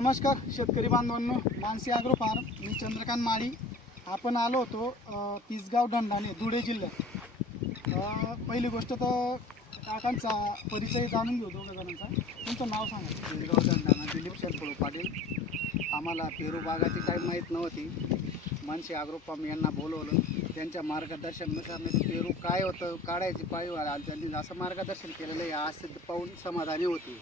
नमस्कार शेतकरी बांधवांनो, मानसी ॲग्रो फार्म, मी चंद्रकांत माळी. आपण आलो होतो तिसगाव ढंढाणे धुळे जिल्ह्यात. पहिली गोष्ट तर काकांचा परिचय जाणून घेऊ दोघं जणांचा. तुमचं नाव सांगा. तिसगाव ढंढाणा दिलीप शेतकळू पाटील. आम्हाला पेरू बागाची काही माहीत नव्हती. मानसी ॲग्रो फार्म यांना बोलवलं, त्यांच्या मार्गदर्शनानुसार पेरू काय होतं काढायची पाळी आली, त्यांनी असं मार्गदर्शन केलेलं आहे. आज पाहून समाधानी होती.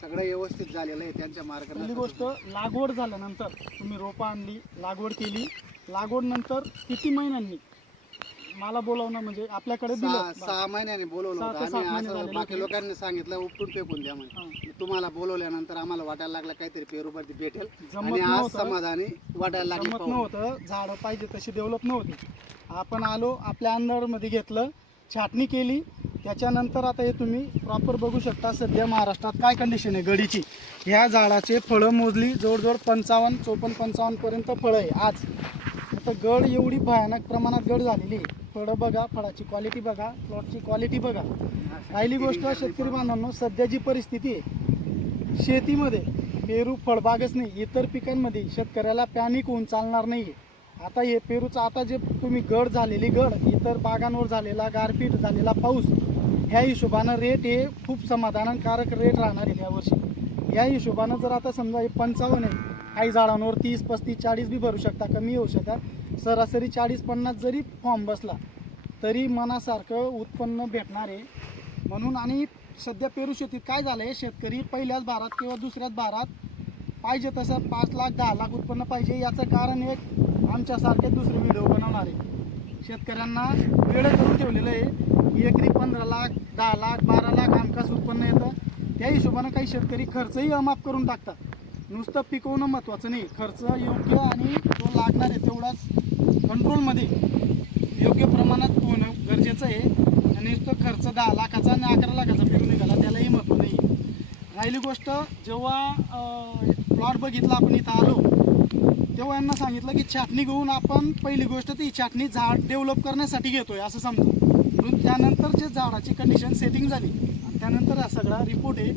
सगळं व्यवस्थित झालेलं आहे त्यांच्या मार्गाने. पहिली गोष्ट, लागवड झाल्यानंतर तुम्ही रोपं आणली, लागवड केली. लागवड नंतर किती महिन्यांनी मला बोलवणं म्हणजे आपल्याकडे दिलं? 6 महिन्याने बोलवलं होतं. 6 महिने आम्ही झालेले असं बाकी होते. लोकांनी सांगितलं उपटून फेकून द्या म्हणून. तुम्हाला बोलवल्यानंतर आम्हाला वाटायला लागलं काहीतरी पेरूवरती भेटेल आणि आज समाधानी वाटायला लागलं. जमत नव्हतं, झाडं पाहिजे तशी डेव्हलप नव्हती. आपण आलो, आपल्या अंधारमध्ये घेतलं, छाटणी केली. त्याच्यानंतर आता हे तुम्ही प्रॉपर बघू शकता. सध्या महाराष्ट्रात काय कंडिशन आहे गडीची. ह्या झाडाचे फळं मोजली जवळजवळ 55-54-55 पर्यंत फळं आहे आज. आता गड एवढी भयानक प्रमाणात गड झालेली आहे. फळं बघा, फळाची क्वालिटी बघा, प्लॉटची क्वालिटी बघा. राहिली गोष्ट शेतकरी बांधवांनो, सध्या जी परिस्थिती आहे शेतीमध्ये, पेरू फळबागच नाही इतर पिकांमध्ये शेतकऱ्याला पॅनिक होऊन चालणार नाही आहे. आता हे पेरूचं आता जे तुम्ही गड झालेली गड, इतर बागांवर झालेला गारपीट झालेला पाऊस, ह्या हिशोबानं रेट हे खूप समाधानकारक रेट राहणार आहे यावर्षी. या हिशोबानं जर आता समजा हे 55 आहे, काही झाडांवर 30, 35, 40 बी भरू शकता, कमी होऊ शकतात. सरासरी 40-50 जरी फॉर्म बसला तरी मनासारखं उत्पन्न भेटणार आहे म्हणून. आणि सध्या पेरू शेतीत काय झालं आहे, शेतकरी पहिल्याच भारात किंवा दुसऱ्याच भारात पाहिजे तसं 5 लाख 10 लाख उत्पन्न पाहिजे. याचं कारण एक आमच्यासारखे दुसरे व्हिडिओ बनवणारे शेतकऱ्यांना वेळ करून ठेवलेलं आहे. एकरी 15 लाख 10 लाख 12 लाख आमकाच उत्पन्न येतं. त्या हिशोबानं काही शेतकरी खर्चही अमाप करून टाकतात. नुसतं पिकवणं महत्त्वाचं नाही, खर्च योग्य आणि जो लागणार आहे तेवढाच कंट्रोलमध्ये योग्य प्रमाणात होणं गरजेचं आहे. आणि नुसतं खर्च 10 लाखाचा आणि 11 लाखाचा पेरू निघाला त्यालाही महत्त्व नाही. राहिली गोष्ट, जेव्हा प्लॉट बघितला आपण इथं आलो तेव्हा यांना सांगितलं की छाटणी घेऊन आपण, पहिली गोष्ट ती छाटणी झाड डेव्हलप करण्यासाठी घेतोय असं समजा. म्हणून त्यानंतर जे झाडाची कंडिशन सेटिंग झाली आणि त्यानंतर हा सगळा रिपोर्ट आहे.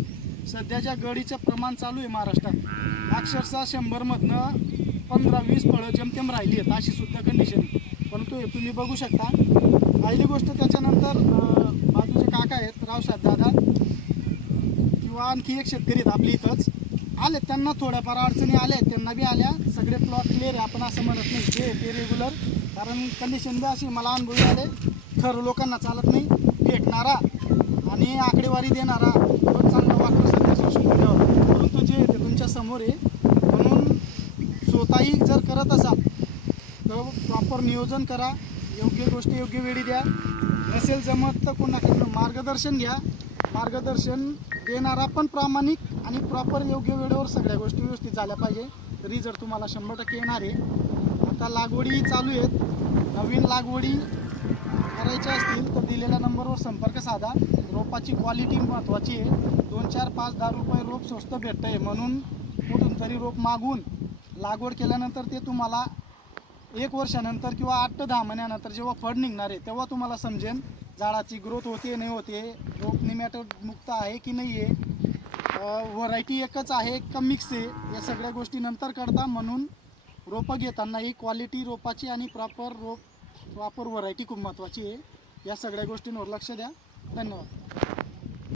सध्याच्या गडीचं प्रमाण चालू आहे महाराष्ट्रात. अक्षरशः 100मधनं 15-20 फळं जेमतेम राहिली आहेत अशी सुद्धा कंडिशन आहे. परंतु हे तुम्ही बघू शकता. पहिली गोष्ट, त्याच्यानंतर बाजूचे काका आहेत रावसाहेब दादा किंवा आणखी एक शेतकरी आहेत आपली इथंच आले. त्यांना थोड्याफार अडचणी आल्या आहेत, त्यांना बी आल्या. सगळे प्लॉट क्लिअर आहे आपण असं म्हणत नाही, जे ते रेग्युलर. कारण कंडिशन बी अशी मला अनुभवी आले. खरं लोकांना चालत नाही, फेकणारा आणि आकडेवारी देणारा तो चांगला वाटतो सध्या सोशल मीडियावर. परंतु जे ते तुमच्या समोर आहे. म्हणून स्वतःही जर करत असाल तर प्रॉपर नियोजन करा, योग्य गोष्टी योग्य वेळी द्या. नसेल जमत तर कोणाकडून मार्गदर्शन घ्या. मार्गदर्शन देणारा पण प्रामाणिक आणि प्रॉपर योग्य वेळेवर सगळ्या गोष्टी व्यवस्थित झाल्या पाहिजे. रिझल्ट तुम्हाला 100% येणार आहे. आता लागवडी चालू आहेत. नवीन लागवडी करायच्या असतील तर दिलेल्या नंबरवर संपर्क साधा. रोपाची क्वालिटी महत्त्वाची आहे. 2, 4, 5, 10 रुपये रोप स्वस्त भेटतं आहे म्हणून कुठून तरी रोप मागून लागवड केल्यानंतर ते तुम्हाला 1 वर्षानंतर किंवा 8 ते 10 महिन्यानंतर जेव्हा फळ निघणार आहे तेव्हा तुम्हाला समजेल झाडाची ग्रोथ होते नाही होते, रोग निमॅटोड मुक्त आहे की नाही आहे, व्हरायटी एकच आहे का मिक्स आहे, या सगळ्या गोष्टी नंतर कळतात. म्हणून रोपं घेताना ही क्वालिटी रोपाची आणि प्रॉपर व्हरायटी खूप महत्त्वाची आहे. या सगळ्या गोष्टींवर लक्ष द्या. धन्यवाद.